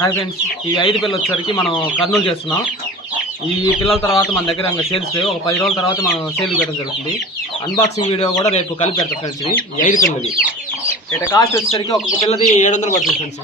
Hi friends, ఈ 5 పిల్లలు వచ్చేసరికి మనం కర్నూలు చేస్తున్నాం. ఈ పిల్లల తర్వాత మన దగ్గర ఇంకా సేల్స్ లేవు. ఒక 10 రోజుల తర్వాత మనం సేల్ పెట్టడం జరుగుతుంది. అన్బాక్సింగ్ వీడియో కూడా రేపు కలిపి పెడతాం ఫ్రెండ్స్. ఈ 5 పిల్లలది ఇట కాస్ట్ వచ్చేసరికి ఒక్కొక్క పిల్లది 700 పడుతుంది ఫ్రెండ్స్.